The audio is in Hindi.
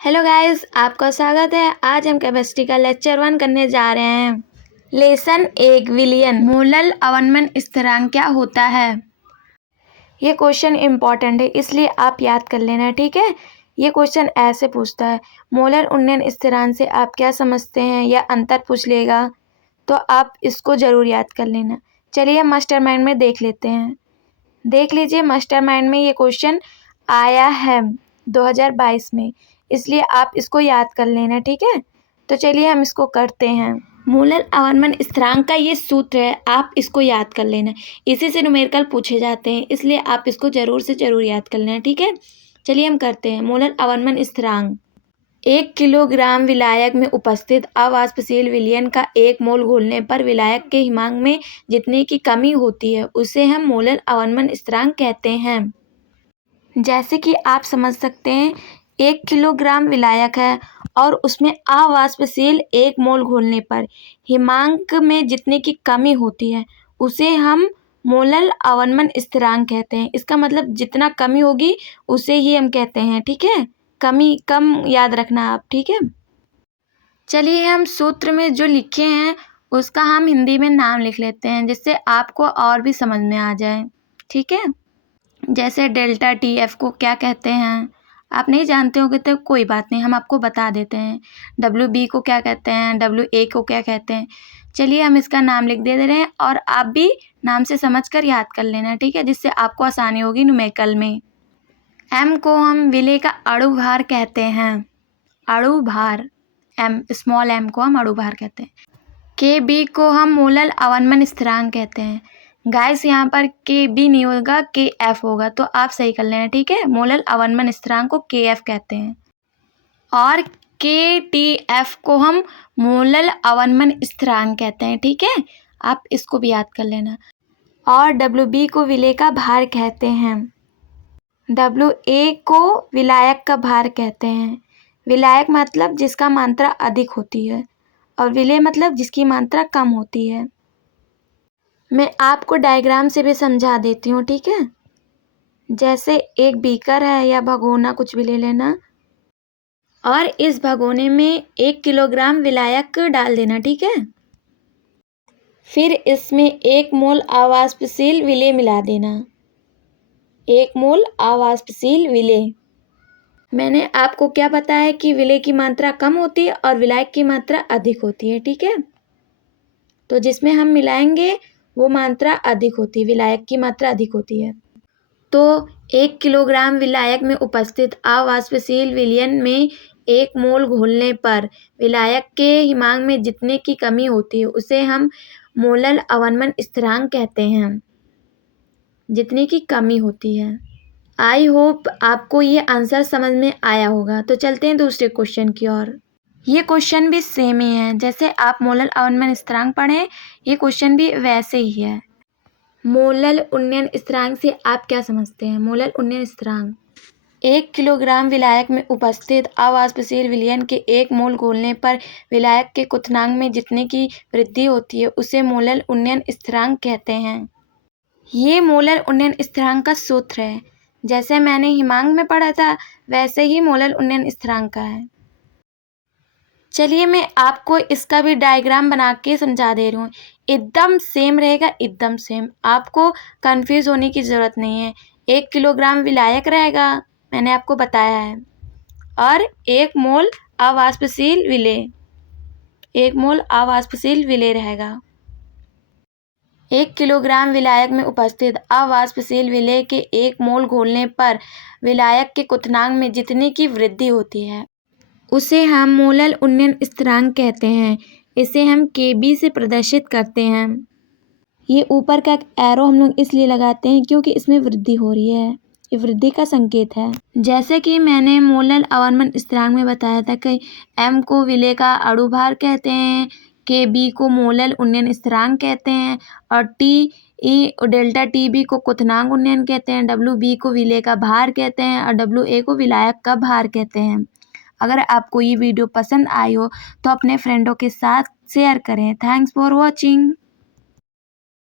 हेलो गाइस, आपका स्वागत है। आज हम केमिस्ट्री का लेक्चर 1 करने जा रहे हैं। लेसन 1 विलियन मोलर अवनमन स्थिरांक क्या होता है। ये क्वेश्चन इम्पॉर्टेंट है, इसलिए आप याद कर लेना, ठीक है। ये क्वेश्चन ऐसे पूछता है, मोलर उन्नयन स्थिरांक से आप क्या समझते हैं, या अंतर पूछ लेगा, तो आप इसको ज़रूर याद कर लेना। चलिए मास्टरमाइंड में देख लेते हैं। देख लीजिए, मास्टरमाइंड में ये क्वेश्चन आया है 2022 में, इसलिए आप इसको याद कर लेना, ठीक है। तो चलिए हम इसको करते हैं। मोलर अवनमन स्थिरांक का ये सूत्र है, आप इसको याद कर लेना। इसी से न्यूमेरिकल पूछे जाते हैं, इसलिए आप इसको ज़रूर से ज़रूर याद कर लेना, ठीक है। चलिए हम करते हैं। मोलर अवनमन स्थिरांक 1 किलोग्राम विलायक में उपस्थित अवाष्पशील विलयन का 1 मोल घोलने पर विलायक के हिमांक में जितने की कमी होती है उसे हम मोलर अवनमन स्थिरांक कहते हैं। जैसे कि आप समझ सकते हैं, 1 किलोग्राम विलायक है और उसमें अवाष्पशील 1 मोल घोलने पर हिमांक में जितने की कमी होती है उसे हम मोलर अवनमन स्थिरांक कहते हैं। इसका मतलब जितना कमी होगी उसे ही हम कहते हैं, ठीक है। कमी कम याद रखना आप, ठीक है। चलिए हम सूत्र में जो लिखे हैं उसका हम हिंदी में नाम लिख लेते हैं, जिससे आपको और भी समझ में आ जाए, ठीक है। जैसे डेल्टा टी एफ को क्या कहते हैं, आप नहीं जानते होंगे तो कोई बात नहीं, हम आपको बता देते हैं। डब्ल्यू बी को क्या कहते हैं, डब्ल्यू ए को क्या कहते हैं। चलिए हम इसका नाम लिख दे रहे हैं और आप भी नाम से समझकर याद कर लेना, ठीक है, जिससे आपको आसानी होगी न्यूमेरिकल में। एम को हम विलेय का अणु भार कहते हैं, अणु भार। एम, स्मॉल एम को हम अणु भार कहते हैं। के बी को हम मोलर अवनमन स्थिरांक कहते हैं। गाइस यहाँ पर के बी नहीं होगा, के एफ होगा, तो आप सही कर लेना, ठीक है। मोलर अवनमन स्थिरांक को के एफ कहते हैं और के टी एफ को हम मोलर अवनमन स्थिरांक कहते हैं, ठीक है। आप इसको भी याद कर लेना। और डब्ल्यू बी को विलेय का भार कहते हैं, डब्ल्यू ए को विलायक का भार कहते हैं। विलायक मतलब जिसका मात्रा अधिक होती है और विलेय मतलब जिसकी मात्रा कम होती है। मैं आपको डायग्राम से भी समझा देती हूँ, ठीक है। जैसे एक बीकर है या भगोना, कुछ भी ले लेना, और इस भगोने में 1 किलोग्राम विलायक डाल देना, ठीक है। फिर इसमें 1 मोल अवाष्पशील विलेय मिला देना, 1 मोल अवाष्पशील विलेय। मैंने आपको क्या बताया कि विलेय की मात्रा कम होती है और विलायक की मात्रा अधिक होती है, ठीक है। तो जिसमें हम मिलाएंगे वो मात्रा अधिक होती है, विलायक की मात्रा अधिक होती है। तो 1 किलोग्राम विलायक में उपस्थित अवाष्पशील विलयन में 1 मोल घोलने पर विलायक के हिमांक में जितने की कमी होती है उसे हम मोलर अवनमन स्थिरांक कहते हैं, जितने की कमी होती है। आई होप आपको ये आंसर समझ में आया होगा। तो चलते हैं दूसरे क्वेश्चन की ओर। ये क्वेश्चन भी सेम ही है, जैसे आप मोलर अवनमन स्थिरांक पढ़ें, ये क्वेश्चन भी वैसे ही है। मोलर उन्नयन स्थिरांक से आप क्या समझते हैं। मोलर उन्नयन स्थिरांक 1 किलोग्राम विलायक में उपस्थित अवाष्पशील विलयन के 1 मोल घोलने पर विलायक के क्वथनांक में जितने की वृद्धि होती है उसे मोलर उन्नयन स्थिरांक कहते हैं। ये मोलर उन्नयन स्थिरांक का सूत्र है, जैसे मैंने हिमांक में पढ़ा था वैसे ही मोलर उन्नयन स्थिरांक का है। चलिए मैं आपको इसका भी डायग्राम बना के समझा दे रही हूँ, एकदम सेम रहेगा, एकदम सेम, आपको कंफ्यूज होने की ज़रूरत नहीं है। 1 किलोग्राम विलायक रहेगा, मैंने आपको बताया है, और 1 मोल अवाष्पशील विलेय, 1 मोल अवाष्पशील विलेय रहेगा। 1 किलोग्राम विलायक में उपस्थित अवाष्पशील विलेय के 1 मोल घोलने पर विलायक के क्वथनांक में जितने की वृद्धि होती है उसे हम मोलर उन्नयन स्थिरांक कहते हैं। इसे हम Kb से प्रदर्शित करते हैं। ये ऊपर का एरो हम लोग इसलिए लगाते हैं क्योंकि इसमें वृद्धि हो रही है, ये वृद्धि का संकेत है। जैसे कि मैंने मोलर अवनमन स्थिरांक में बताया था कि M को विलेय का अणु भार कहते हैं, Kb को मोलर उन्नयन स्थिरांक कहते हैं, और डेल्टा Tb को क्वथनांक उन्नयन कहते हैं, Wb को विलेय का भार कहते हैं और Wa को विलायक का भार कहते हैं। अगर आपको ये वीडियो पसंद आई हो तो अपने फ्रेंडों के साथ शेयर करें। Thanks for watching.